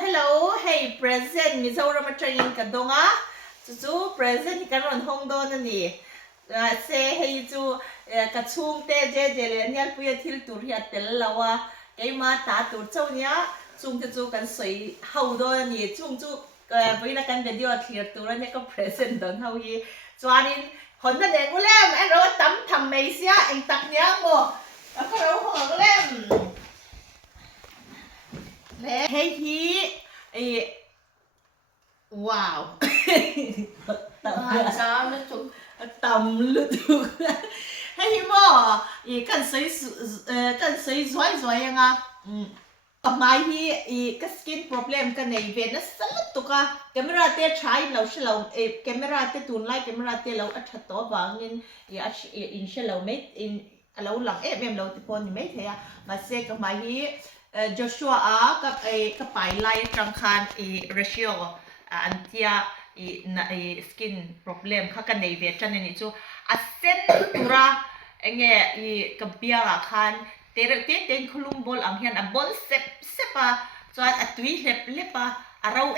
hello, hey, present, Mizoram Dr.Nancy kadonga. Chu present karon hongdo na ni. Say hey chu chhung te je nyal puya thil tur hi tel lawa. Kay ma ta tur chau nya chung chu kan soi hau do ni chung chu với là kan video thlir tur nya ko present don hau hi. Chuanin hon na de ulem en ro tam tham mai sia en tak nya mo. Ko ro ho lem. Hey hi wow tầm lụt hey mo kan sei zoi nga mai hi ka skin problem ka nei ve na salat to ka camera te try lo shlo camera te tun lai camera te lo a that to wangin in shlo me in alo lang mem lo te pon me the ya ma se ka mai hi Joshua ka pai lai trang khan ratio antia skin problem kha kan nei ve chan ni chu a sen tura enge ka bia khan ten khulum bol ang hian a bol sepa chuan a tui lepa arau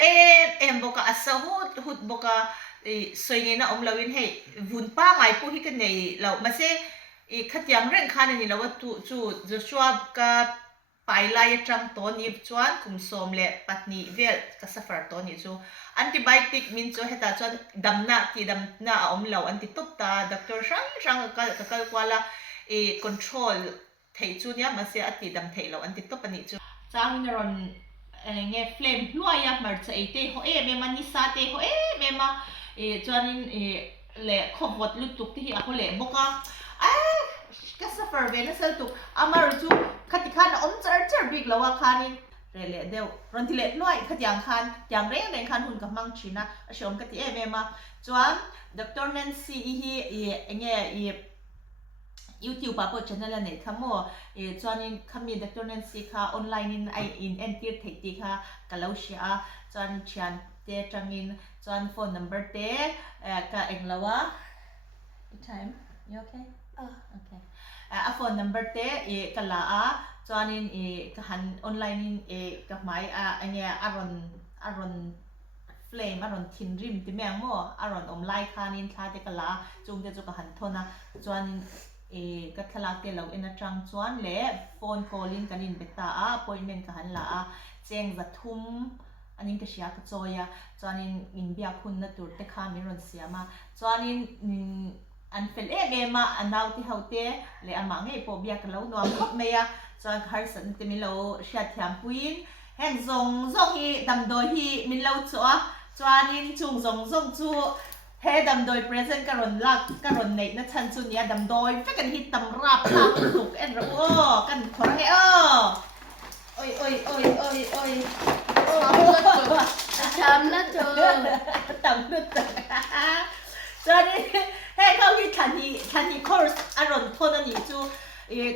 em boka asahut hut boka soine na omlawin hei vun pa ngai pu hi kan nei lo ma se khatiang reng khan ni lo chu Joshua ka pai lai tang to ni chuan kum som le patni vel ka suffer to ni chu antibiotic min chu heta chuan damna om lo anti top ta doctor sang ka kwala control thei chu nia ma se ati dam thei lo anti top ani chu chang ron nge flame luaya mar cha ate ho me mani sa te ho me ma chuan le khobot lutuk ti hi a ho le boka ka suffer ve na sel tu amar chu khati khan om char big lawa khanin rele deu rontile loi khatiang khan yang reng khan hun ka mang china ashom ka ti ma chuan Dr. Nancy hi enge YouTube pa po channel ne thamo chuanin khami Dr. Nancy kha online in entir thei kha kalausia chuan chian te tangin chuan phone number te ka englawa time you okay okay a phone number te kala a chuanin kahan online in kamai anya aron flame aron thinrim ti meng mo aron omlai khanin thla te kala chungte chu kahan thona chuanin ka thalak te lo in atang chuan le phone calling kanin beta a appointment kahan la a cheng zathum anin ka sia ka choya chuanin in bia khun na tur te kha mi ron siama chuanin an fel ma anaw ti haute le ama nge po bia ka lo nuam khop meya chuan khar san ti mi lo sha thiam puin heng zong hi damdoi hi min lo chua chuanin chung zong chu he damdoi present karon nei na chan chu nia damdoi fe kan hi tam rap thang tuk en ro kan khor he oi cham na to tam lut chuanin he khau hi than hi course aron thon ani chu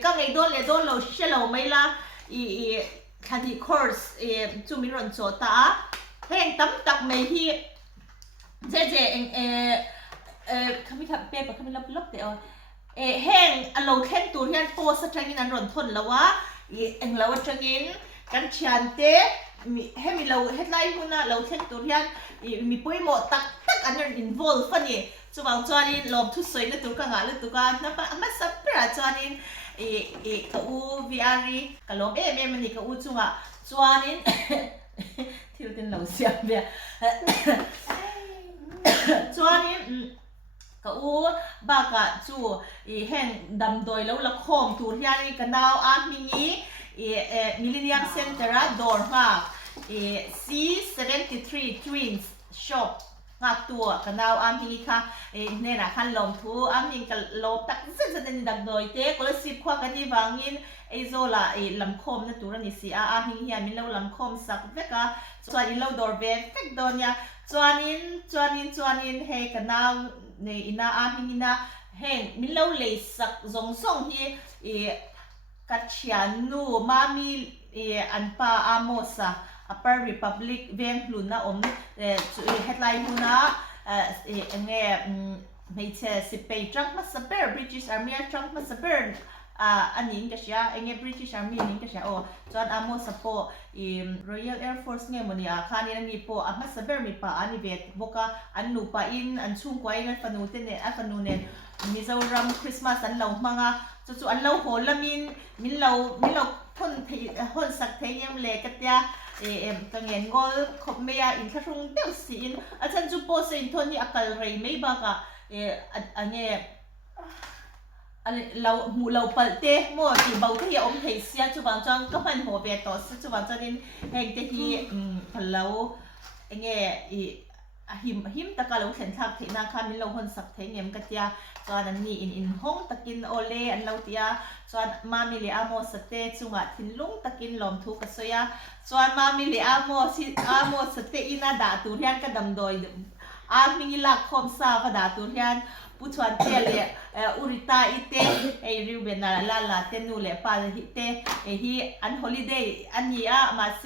ka ngai don le don lo shelo mai la than hi course chu mi ron cho ta heng tam tak mai hi je khami thap pe pa khami lop te heng alo khen tur hian post atangin an ron thon lawa eng lawa tangin kan chian te mi lo headline huna lo khen tur hian mi poimo tak an involve ani chuwang chuanin lom thu soi na tur ka nga lu tu ka na pa ama sapra chuanin ka u viari ka lom ni ka u chunga chuanin thil tin lo siam bia chuanin ka u ba ka chu hen dam doi lo la khom tur hian ka naw a mingi Millennium Center door ha C73 Twins shop nga tua kanaw aming ka nena kan lom thu aming ka lom tak zin ni dag doi te ko sip khwa ka ni wangin ezola lam khom na tura ni si aming hian min lo lam khom sak veka chuan lo dor ve fek donya chuanin he kanaw ne ina aming ina hen min lo le sak zong hi kachian nu mami anpa amosa Upper Republic Veng Luna headline huna nge meiche si pay trunk masaber British Army trunk masaber อันนี้ก็เสียเองBritish Army นี่ก็เสียโอ้จวนอามอสปอRoyal Air Force เนี่ยมันเนี่ยข้านี่นี่ปออามาสเบอร์มีป่าอันนี้เวทบอกว่าอันนูป่าอินอันชุ่มกว่าอินฟันนูเตเนี่ยฟันนูเนี่ยมิโซรัมคริสต์มาสอันเรามังอ่ะจู่ๆอันเราโหละมินเราทนสักเทียมเล็กแต่ตั้งเงินก็ขบเมียอินทรุ่งเดียวสินอาจารย์จู่โพสอินทนี่อักลเรย์ไม่บ้ากะอันนี้เราเปิดเต้หมดที่เบาที่อมเทียจู่บางจังก็มันหัวเบียต่อจู่บางจังนี่แห่งที่เราหิมตะการเราเห็นทักที่นาคามิเราคนสักเทียมกัตยาจวนนั้นนี่อินห้องตะกินโอเล่อันเราเตียจวนมามิเลอโมสเตจุงะทินลุงตะกินลมทุกสยาจวนมามิเลอโมสเตอินาดาตุเรียนกระดมโดยมิลักคอมซาฟดาตุเรียนผู้ชวนเตลีอุริตาอิเตริวเบนาลาเตนูเลปาฮิเตฮิอันฮอลิเดย์อันนี้มาเซ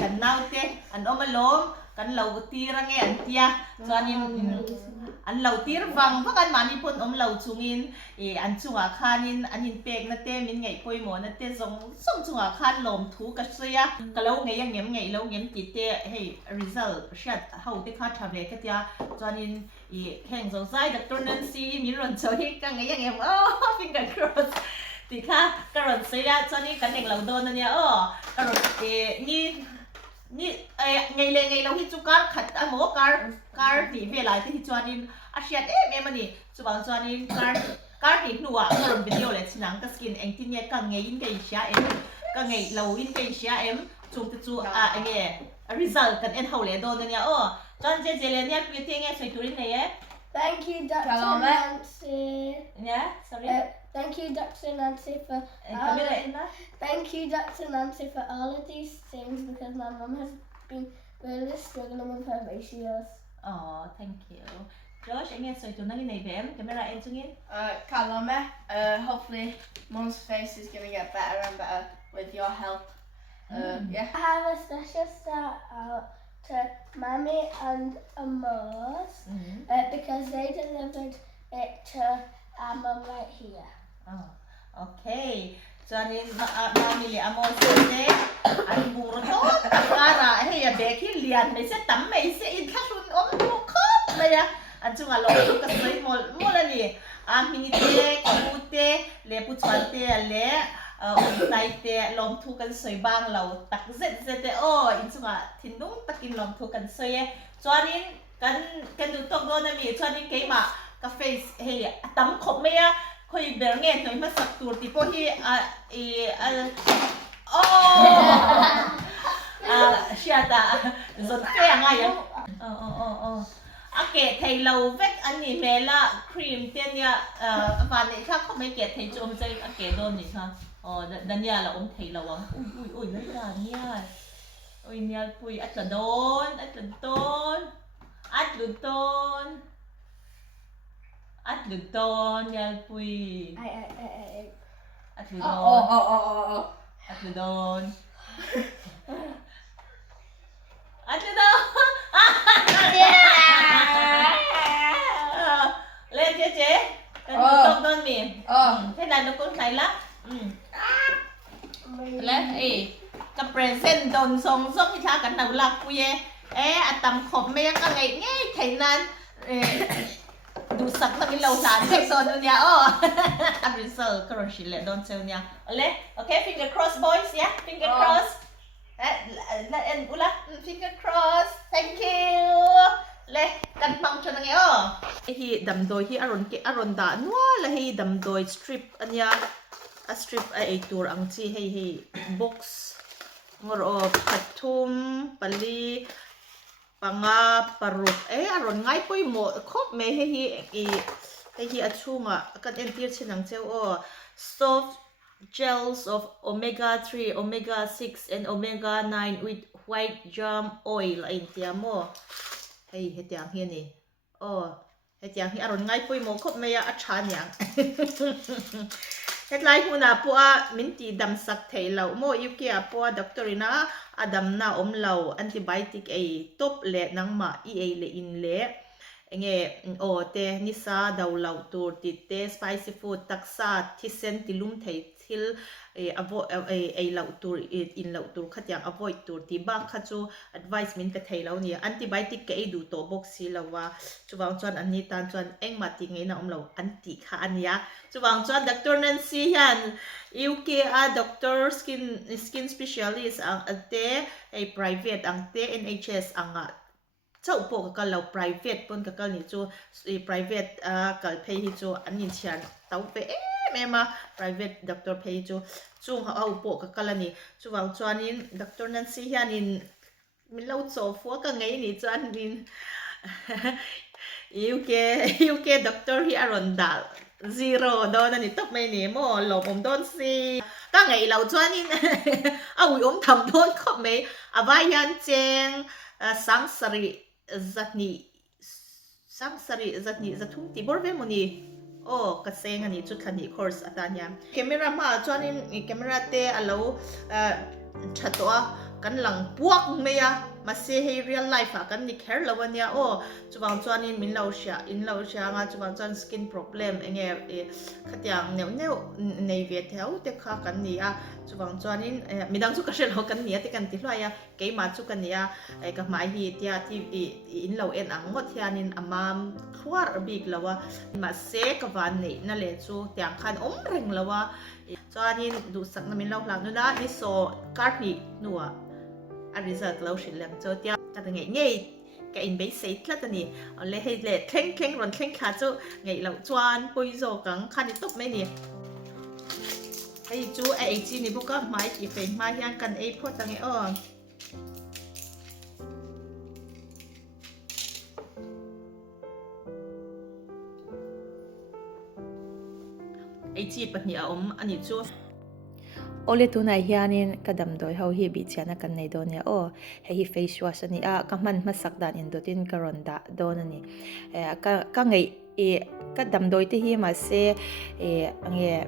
กันนาวเตอันอมลมกันเหล่าตีรังเอันเตียจวนนี้อันเหล่าตีรฟังเพราะกันมานี่พนเหล่าจุงินอันจุงอาคานินอันหินเป็กนั่นเต้มินไงป่วยหมอนั่นเต้ส่งจุงอาคานลมถูกระเสียก็แล้วไงยังเงี้ยไงแล้วเงี้ยติดเต้ให้ result ชัดเขาที่คาดทำเลยก็จะจวนนี้แข่งสงสัย Dr.Nancy มีรอนโจฮิกังไงยังเงี้ยfinger cross ติค่ะกระโดดเสียจวนนี้กันเองเราโดนนั่นเนี่ยกระโดดนี่ไงเราที่จุการขัดหมอการที่เวลาที่จวนนี้อาเซียนเมมันนี่จุบางจวนนี้การที่หนูกระโดดวิดีโอเลยสินังก็สกินเองที่เนี่ยกังไงยินกันเชียกังไงเรายินกันเชียจุดจู่ไง result กันเขาเลยโดนเนี่ยจวนเจเลยเนี่ยพี่ที่ไงสวยทุรินเนี่ย Thank you, Dr. Nancy. Yeah, sorry. Thank you, Dr. Nancy, for thank you, Dr. Nancy, for all of these things because my mum has been really struggling with her ratios. Oh, thank you. Josh, anh nghe sợi tuần này này về em, camera em xuống in. Kalome, hopefully Mum's face is going to get better and better with your help. Yeah. I have a special shout out to Mammy and Amos because they delivered it to our mum right here. Oh, okay. Cho nên Mammy và Amos sẽ ăn bùn tốt. Ra hay bé khi liền mày sẽ tắm mày sẽ in khắc luôn ốm thuốc khóc mày anh chung là lỗi cái sấy một là gì mini tê cú tê lê bút choán tê lê tay tê lom thuกันสวยบางเราตักเจ็ดเตอินสุงะทิ้งนุ่งตักกินลมทุกันสวยจวนนี้กันดูตกโดนมีจวนนี้เกี่ยมากาแฟเฮียตั้มขบไม่อะคุยเบลเงี้ยหน่อยมาสักตัวที่พวกที่เชียตาจนแก่ไงโอเคไทยเราเวกอันนี้เมล่าครีมเตี้ยเนี่ยวันนี้ถ้าเขาไม่เก็บไทยโจมใจโอเคโดนนี่ค่ะดันยาเราอมไทยเราอุ้ยนั่นด่าเนี่ยเนี่ยปุยอัดโดนยาปุยอัดโดนเล่นเจ๊กันดูตกโดนมีแค่นั้นเราก็ใส่ละแล้วกับเปรสเซนโดนทรงส้มที่ช้ากันหนาวหลักปุยอัดตำขบไม่ยังไงง่ายไทยนั้นดูสักทำให้เราสารเซ็กโซนเนี่ยอันนี้เซอร์กระชิลเลยโดนเซลเนี่ยโอเค finger cross boys yeah finger cross และอุละ finger cross thank you เลยกันปังชนยังไงที่ดำโดยที่อารอนด่านัวและที่ดำโดย strip อันนี้strip ไอตัวอังจีให้ box งรอพัดทุ่มปลีปังปรุกอารอนง่ายปุยหมดครบไม่ให้อัดชุ่มกันเอ็นที่ชินังเจ้าsoft gels of omega 3 omega 6 and omega 9 with white germ oil ไอ้เตียมให้เตียงเฮียนี่ให้เตียงเฮียอร่อยง่ายปุยหมครบไม่อัดชานอย่างเฮ็ดไรหูน่ะปัวมินตีดำสักเทเหล่าโมยุเกียปัวด็อกเตอรีน่าอดัมน่าอมเหล่าแอนติไบโอติกตบเละนังมาเลอินเละ โอเตนิสาดาวเหลาตัวติเตสไปซี่ฟูดตักซาที่เซนติลุมไททิลเหลาตัวอินเหลาตัวขัดยัง avoid ตัวที่บ้าขัดจู advice มินกับไทยแล้วเนี่ย antibiotic ก็ดูตัวบอกสิแล้วว่าจูบางจวนอันนี้ตานจวนเอ็งมาติงไงนะเราอันติค่ะอันนี้จูบางจวน Dr. Nancy ยัน UK Dr. Skin Specialist อังเตprivate อังเต NHS อังเจ้าพวกก็เรา private ปนก็นี่จูprivateก็เพย์จูอันนี้เชียนเต้าเป้แม่มา private doctor เพย์จูเขาเอาพวกก็นี่จูวางจวนนี้ Dr. Nancy ยันมิเราโซฟัวก็ไงนี่จวนมิน UK doctor ที่อรอนดาzero โดนนี่ตบไม่นี่โม่หลบผมโดนสิก็ไงเราจวนนี่เอาอุ้มทำโดนก็ไม่อวัยันเจงสังสริจัดนี่จัดทุ่งที่บริเวณมันนี่โอ้กระเซงอันนี้จุดขันนี้คอร์สอัตานยามแคมรามาจวนนี่แคมราเตะเราชัดตัวกันหลังพวกเมียมาเสียให้ real life กันนี่ care แล้ววันนี้โอ้จุบางจวนนี่มินเราเชียงจุบางจวน skin problem ขัดยังเนี่ยในเวทเท่าเด็กข้ากันนี่จุบางจวนนี่มีดังสุขเชลล์กันนี่ที่กันที่ลอยเกี่ยมาสุกันนี่กับหมายเหตุที่อินเราอังหมดที่นินมามคว้าบิกแล้วว่ามาเสียกับวันนี้นั่นแหละจูที่อังคันเร่งแล้วว่าจวนนี่ดูสักน้ำมินเราหลังนู้นนี่โซการ์ดนี่นัวresult เราชิลเลมโจเดียกันไงก็อินเบสเซตแล้วตอนนี้เอาเลยให้เลยเคร่งรอนเคร่งขาจูไงเราจวนปุยโจกังคันนี้ตบไม่เนี่ยไอ้จูไอ้จีนี่พวกก็ไม้กี่เป็นไม้ย่างกันไอ้พวกต่างไงไอ้จีปัญญาอันนี้จูโอเลตุนายฮานินกระดมโดยเขาฮีบิเชียนกันในโดนเนี่ยโอ้ให้ฮีเฟซวอชนี่กำมันมาสักดานอินโดตินกรอนดาโดนนี่ก็ไงกระดมโดยที่ฮีมาเซ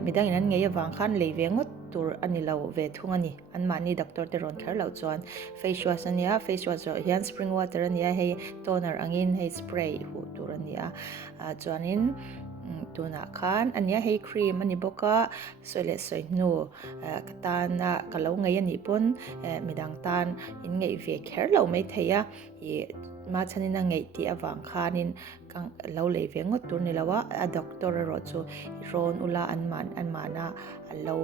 มิดังนั้นไงวางขันเลยเวงตัวอันนี้เราเวทุงอันนี้อันมานี่ด็อกเตอร์เดรอนแคร์เราจวนเฟซวอชนี่เฟซวอชยันสปริงวอเตอร์นี่ให้โทนเนอร์อังอินให้สเปรย์หูตัวนี้จวนนี้ตัวนักขันอันนี้ให้ครีมอันนี้บอกว่าสวยเล็ดสวยนูกตานะกะเราไงอันนี้ปนมีดังตานอินไงเวกแคร์เราไม่เทียมาชันนี่นะไงที่อวังขานินกังเราเลยเวงตัวนี้แล้วว่าด็อกเตอร์รอจูรอนอุลาอันมานะเรา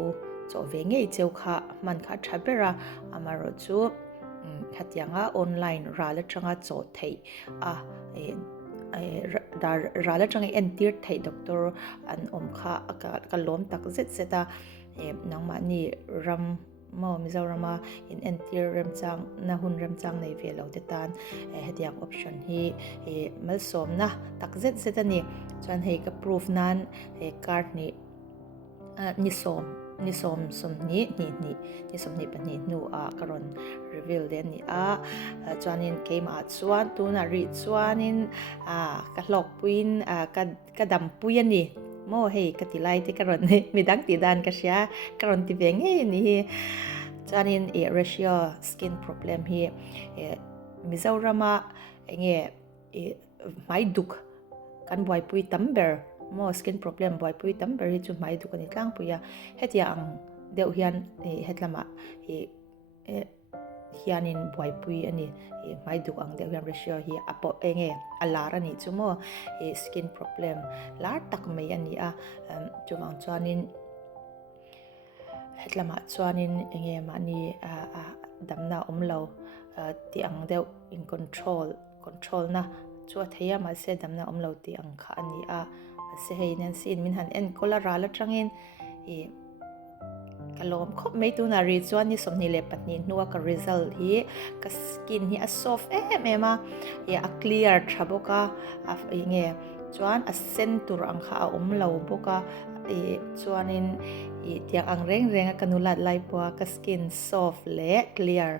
จะเวงไงเจ้าค่ะมันค่ะชับเบระอามารอจูขัดยังออนไลน์ราเลจังโจทย์ราเลจังเอ็นทีร์ไทยด็อกเตอร์อันค่ะกันล้มตักเสร็จตานังมานี่รัมมิซารามาอินเอ็นทีร์รัมจังนะหุ่นรัมจังในเวลาเดตันเหตุยังออปชั่นฮีมัลสมนะตักเสร็จนี่จนให้กับพรูฟนั้นการ์ดนี่นิสมสมนี้นิสมนี้เป็นนี่นูกรอนรีวิลเดนนี่จวนนินเกมาจวนตัวนารีจวนนินกระหลอกปุยนกระดำปุยนี่โม่ให้กติไลที่กรอนนี่มีดังตีดานกระเชียกรอนที่เวงนี่จวนนินratio skin problem ฮีมิซารามาเงี้ยไม่ดุกกันบ่อยปุยตัมเบอร์โม่ skin problem บ่อยปุยตั้มเบอร์จุดหมายดูกันอีกครั้งปุยเฮ็ดยังเดี๋ยวเฮียนเฮ็ดละมาเฮียนินบ่อยปุยอันนี้ไม่ดูอังเดี๋ยวเฮียน ratio เฮียปอเงี้ยอัลลาร์นี่จุดโม่ skin problem ลาร์ตักไม่อันนี้จุดวังจวนนินเฮ็ดละมาจวนนินเงี้ยมันนี่ดำหน้าเราที่อังเดี๋ยว in control นะชัวเทียมาเสดำหน้าเราที่อังค่ะอันนี้เสียให้นั่นสิมินหันคนละราละจังอินกะลมคบไม่ตัวนารีจวนนี่สมนิเลปัดนี่นัวกับ result ฮีกับ skin ฮีsoftเมมาclear ทราบก็เงี้ยจวนเส้นตัวอังค่ะเราบุกจวนนินที่อังเร่งกันนุลัดไล่ปัวกับ skin soft และ clear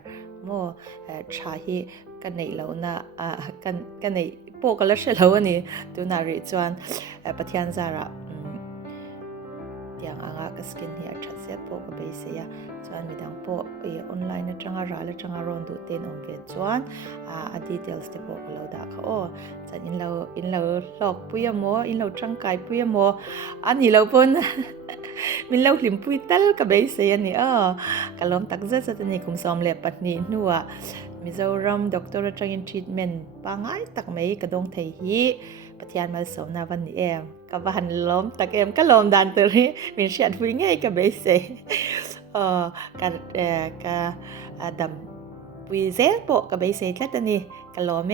โมชาฮีกันในเรานะกันในพวกกันแล้วเชื่อเรานี่ตัวนารีจวนปะเทียนซาระอย่าง ka skin hi a that set po ka be se ya chuan midang po online atanga ra la atanga rawn du ten om ve chuan a details te po ka lo da kha o chan in lo lok pui amo in lo tangkai pui amo ani lo pon min lo hlim pui tal ka be se ani kalom tak zat ani kum som le patni nuwa Mizoram Dr.Nancy treatment pangai tak mai ka dong thei hi pathian mal som na van ni em ka ban lom tak em ka lom dan ter hi min shat hui ngai ka be se ka dam pui zel po ka be se tlat ani ka lom